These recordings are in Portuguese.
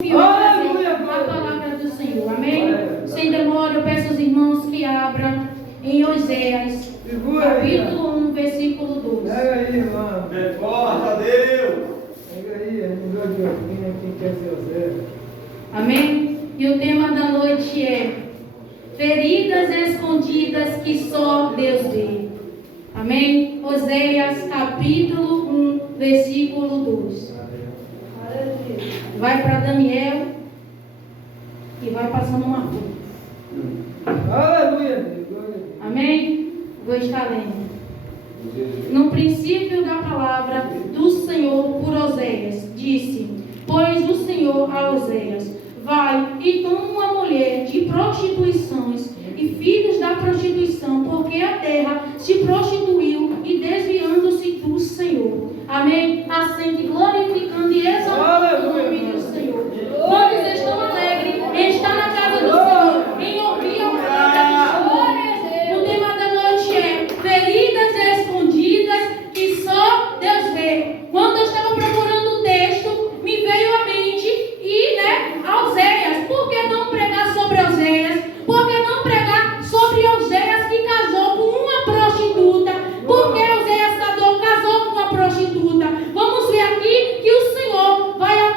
Aleluia, a palavra do Senhor, amém? Sem demora, eu peço aos irmãos que abram em Oséias, capítulo 1, versículo 12. Pega aí, irmão. Força a Deus. Pega aí, é melhor de Oséias, quem quer ser Oséias. Amém? E o tema da noite é feridas escondidas que só Deus vê. Amém? Oséias, capítulo 1, versículo 12. Vai para Daniel e vai passando uma rua. Aleluia. Amém? Vou estar lendo. No princípio da palavra do Senhor por Oséias, disse: pois o Senhor a Oséias: vai e toma uma mulher de prostituições e filhos da prostituição, porque a terra se prostituiu e desviando-se do Senhor. Amém? Assim que glorificando e exaltando o nome do Senhor. Quantos estão alegres em estar na casa do Senhor, em ouvir a palavra do Senhor? O tema da noite é feridas escondidas que só Deus vê. Quando eu estava procurando o texto, me veio à mente Oséias. Por que não pregar sobre Oséias? Por que não pregar sobre Oséias que casou com uma prostituta? Porque Oséias casou com uma prostituta. Vamos ver aqui que o Senhor vai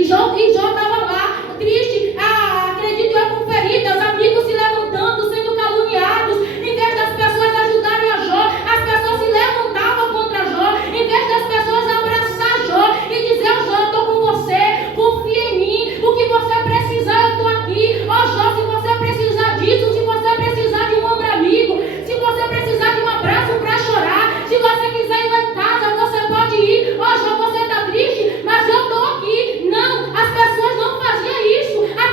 E Jó estava lá, triste, acredito eu, com feridas, amigos se levantando, sendo caluniados. Em vez das pessoas ajudarem a Jó, as pessoas se levantavam contra Jó. Em vez das pessoas abraçar Jó e dizer: Jó, eu estou com você, confia em mim, o que você precisar, eu estou aqui. Ó Jó, se você precisar disso, se você precisar de um ombro amigo, se você precisar de um abraço para chorar, se você quiser ir lá em casa, você pode ir. Ó Jó, você está triste, mas eu estou aqui. Não, as pessoas não faziam isso.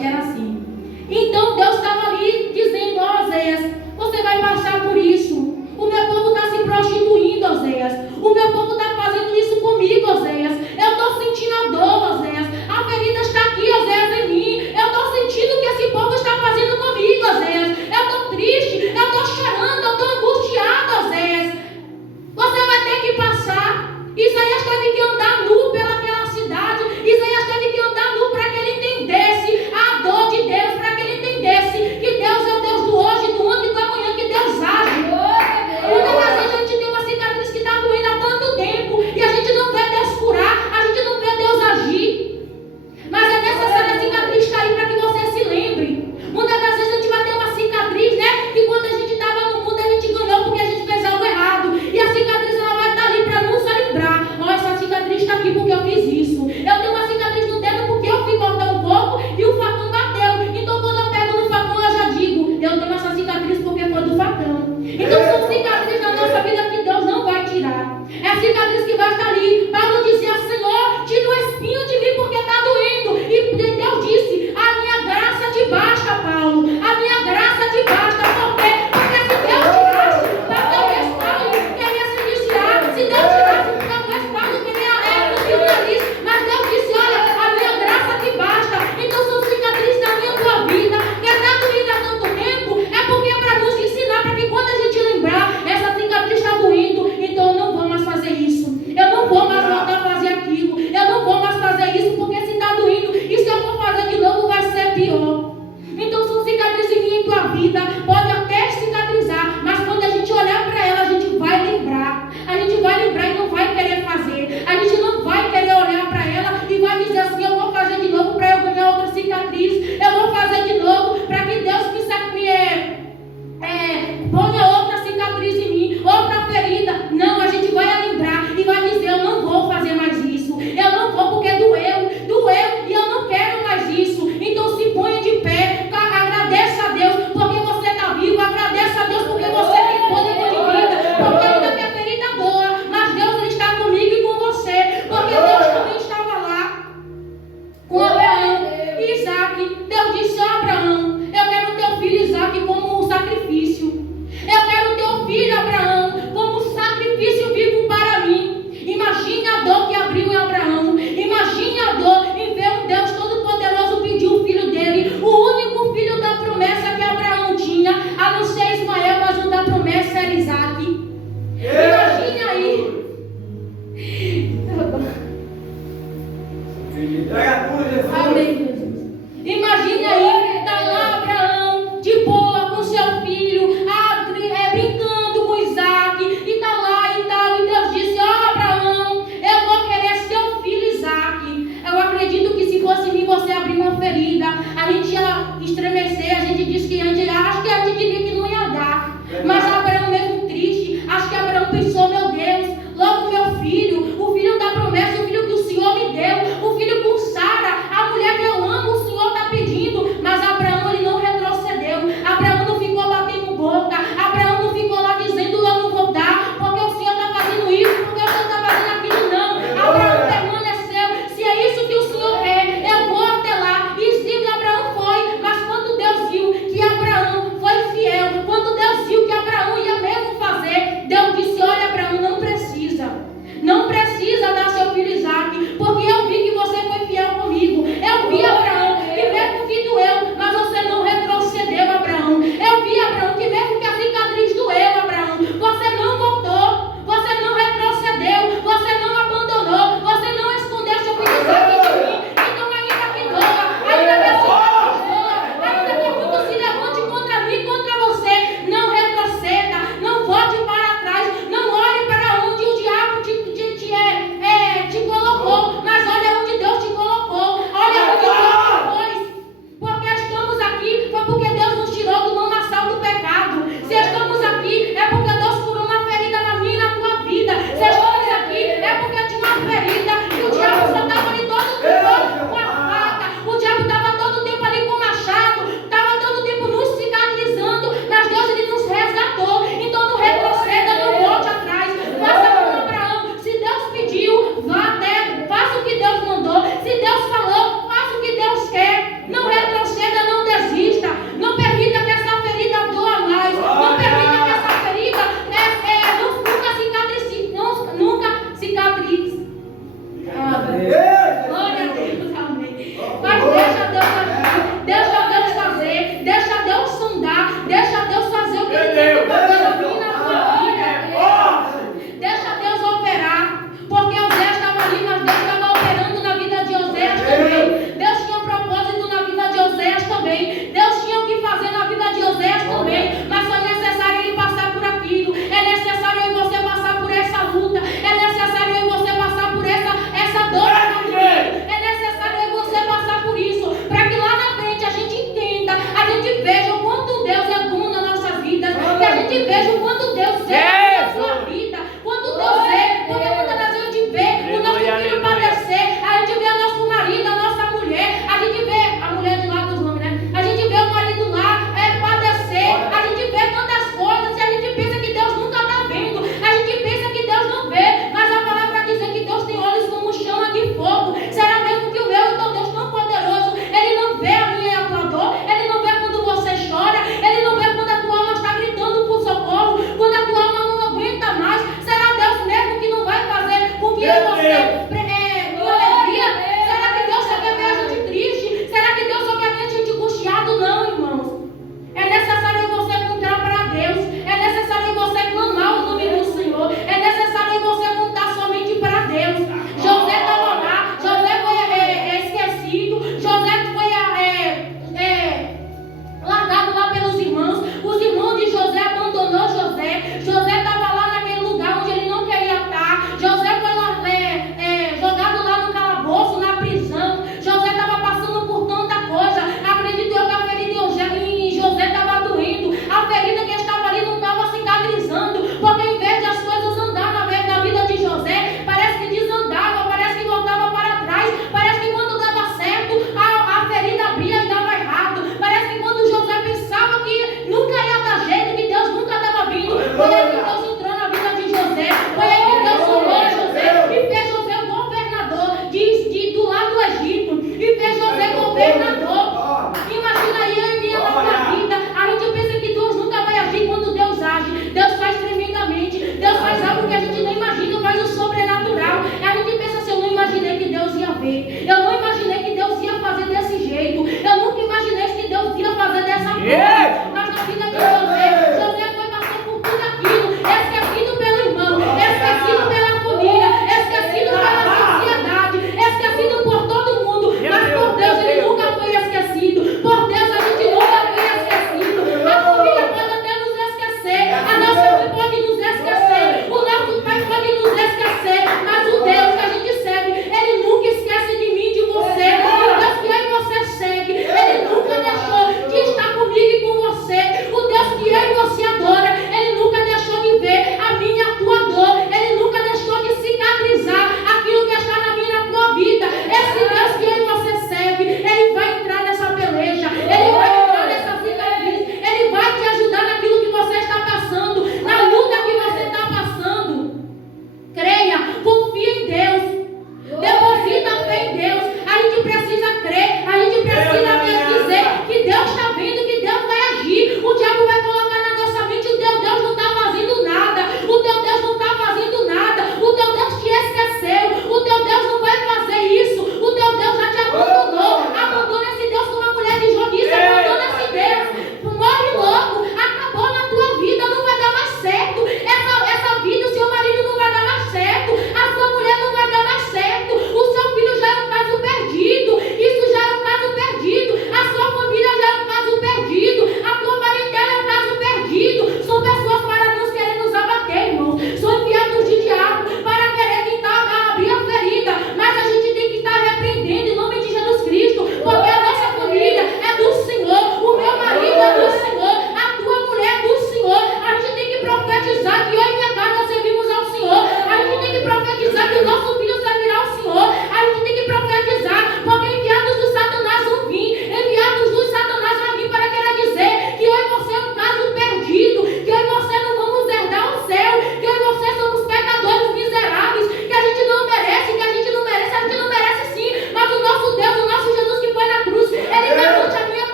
que era assim. Então Deus estava ali dizendo: ó, Oséias, você vai passar por isso. O meu povo está se prostituindo, Oséias. O meu povo está fazendo isso comigo, Oséias. Eu estou sentindo a dor, Oséias. A ferida está aqui, Oséias, em mim. Eu estou sentindo o que esse povo está fazendo comigo, Oséias. Eu estou triste, eu estou chorando, eu estou angustiado, Oséias. Você vai ter que passar. Isaías teve que andar nu pelaquela cidade. Isaías teve que andar nu para que ele entendesse a dor de Deus, para que ele entendesse que Deus é o Deus do hoje, do ontem e do amanhã, que Deus age. Muitas das vezes a gente tem uma cicatriz que está doendo há tanto tempo e a gente não vê Deus curar, a gente não vê Deus agir. Mas é necessário a cicatriz estar aí para que você se lembre. Muitas das vezes a gente vai ter uma cicatriz, né? Que quando a gente estava no mundo a gente ganhou porque a gente fez algo errado. E a cicatriz ela vai estar ali para nos lembrar: ó, essa cicatriz está aqui porque eu fiz isso. Eu tenho uma cicatriz no dedo porque eu fui cortar um pouco e o facão bateu. Então quando eu pego no facão eu já digo: eu tenho essa cicatriz porque foi do facão. Então são cicatrizes na nossa vida que Deus não vai tirar. É a cicatriz que vai estar ali para nos dizer: Senhor, tira o espinho de mim porque está doendo. E Deus disse: a minha graça te basta, Paulo. A minha graça te basta. Por quê? Porque se Deus tirasse, talvez Paulo queria se iniciar. Se Deus tirasse, talvez Paulo queria cuspir o nariz. Mas Deus disse: olha, a minha graça te basta. Então são cicatrizes da minha tua vida que está doendo há tanto tempo. É porque é para nos ensinar, para que quando a gente lembrar, essa cicatriz está doendo, então eu não vou mais fazer isso. Eu não vou mais voltar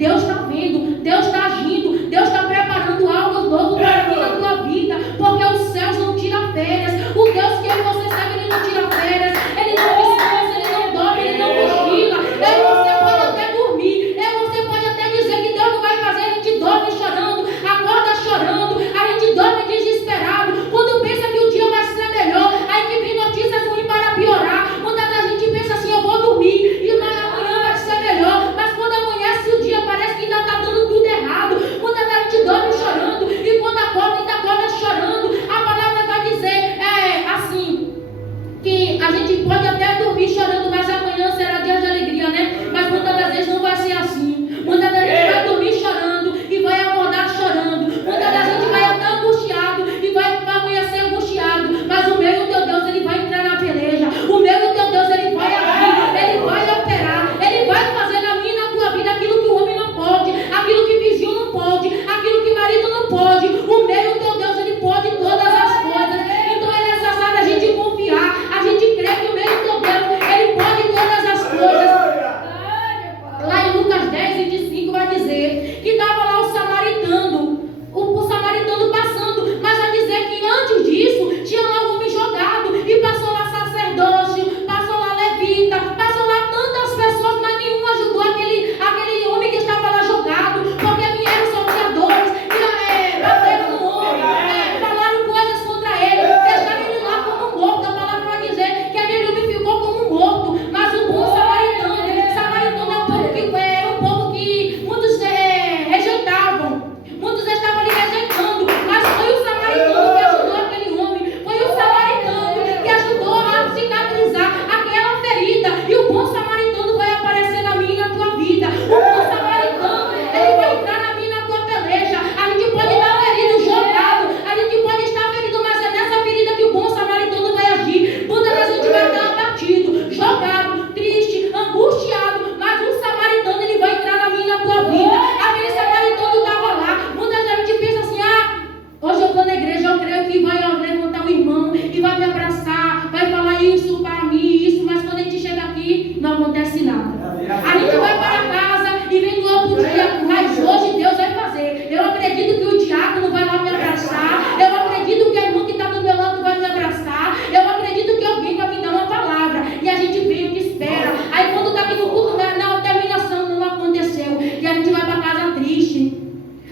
Deus está vendo, Deus está agindo, Deus está preparando algo novo para mim na tua vida, porque os céus não tiram férias. O Deus que eu e você serve, Ele não tira férias, Ele não descansa, Ele não dorme, Ele não cochila. Você pode até dormir, você pode até dizer que Deus não vai fazer, a gente dorme chorando, acorda chorando, a gente dorme desesperado, quando pensa que o dia vai ser melhor, aí que vem notícias ruins para piorar. Muitas da gente pensa assim, eu vou dormir e amanhã vai ser melhor, mas quando amanhece o dia parece que ainda está dando tudo errado. Muitas da gente dorme chorando e quando acorda ainda acorda chorando. A palavra vai dizer assim, que a gente pode até dormir chorando, mas amanhã será dia de alegria, né? Mas muitas das vezes não vai ser assim. Muitas das vezes vai dormir chorando e vai acordar chorando. Muitas das vezes vai até angustiado e vai amanhecer angustiado. Mas o meu e o teu Deus, Ele vai entrar na peleja. O meu e o teu Deus, Ele vai agir, Ele vai operar, Ele vai fazer na minha e na tua vida aquilo que o homem não pode, aquilo que vizinho não pode, aquilo que marido não pode. O meu e o teu Deus, Ele pode todas as coisas. Então é necessário a gente confiar, a gente crer que o meu e o teu Deus, Ele pode todas as coisas. Lá em Lucas 10:25 vai dizer que estava lá o samaritano, o samaritano passando, mas vai dizer que antes disso tinha lá um homem jogado e passou lá sacerdócio, passou lá levita, passou lá tantas pessoas, mas nenhum ajudou aquele homem que estava lá jogado, porque vieram salteadores, bateram no homem, falaram coisas contra ele, deixaram ele lá como morto. A palavra vai dizer que aquele homem ficou como morto, mas o bom samaritano é um povo que muitos rejeitavam, muitos estavam ali rejeitando, mas foi o samaritano que ajudou aquele homem, foi o samaritano que ajudou a cicatrizar aquela ferida, e o bom samaritano vai aparecer na minha e na tua vida. O bom samaritano, ele vai entrar na minha e na tua peleja. A gente pode estar ferido, jogado, a gente pode estar ferido, mas é nessa ferida que o bom samaritano vai agir. Muitas vezes a gente vai estar abatido, jogado, triste, angustiado, mas o samaritano, ele vai entrar na minha e na tua vida. Aquele samaritano estava lá. Muitas vezes a gente pensa assim, hoje eu estou na igreja, eu creio que vai levantar um irmão e vai me abraçar, vai falar isso para mim, isso, mas quando a gente chega aqui, não acontece nada. A gente vai para casa e vem no outro dia, mas hoje Deus vai fazer. Eu acredito que o diácono vai lá me abraçar, eu acredito que a irmã que está do meu lado vai me abraçar, eu acredito que alguém vai me dar uma palavra, e a gente vem e espera. Aí quando está aqui no culto, na terminação não aconteceu, e a gente vai para casa triste.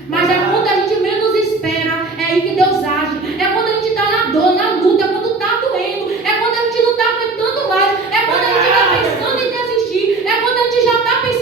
Mas é quando a gente menos espera, é aí que Deus age. É quando a gente está na dor, na luta, é quando está doendo, é quando a gente não está aguentando mais, é quando a gente está pensando em desistir, é quando a gente já está pensando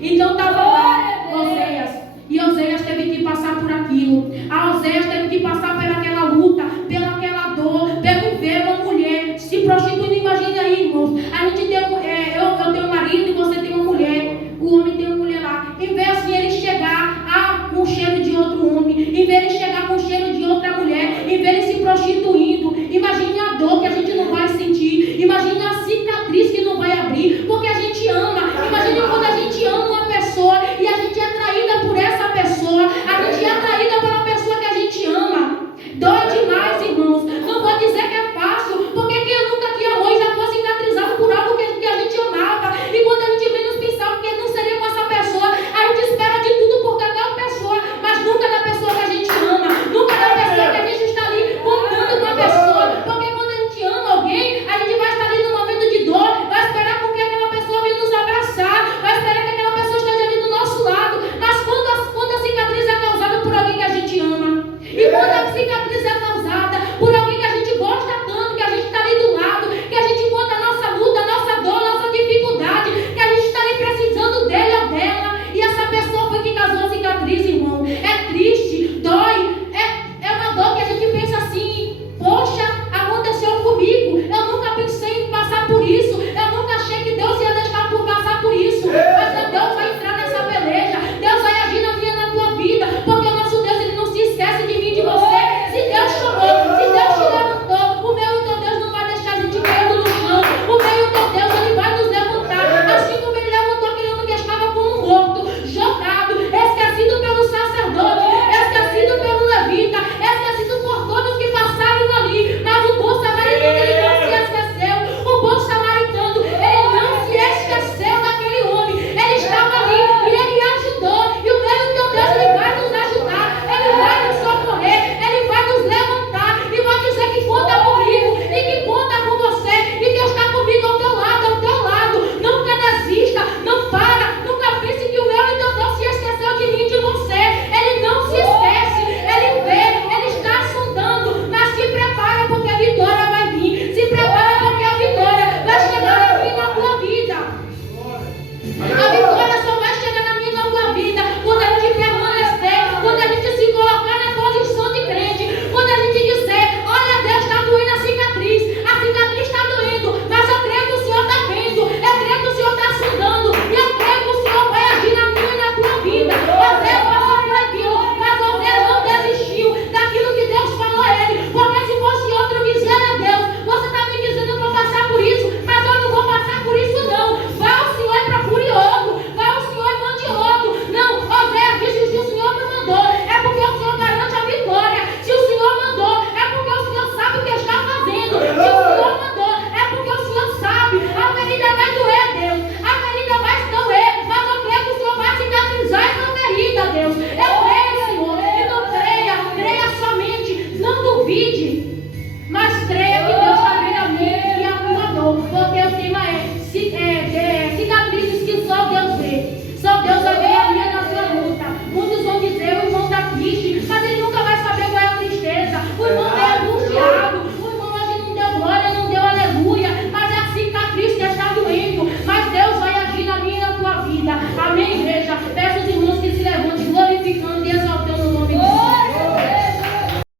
Então estava lá Oséias. E Oséias teve que passar por aquilo. A Oséias teve que passar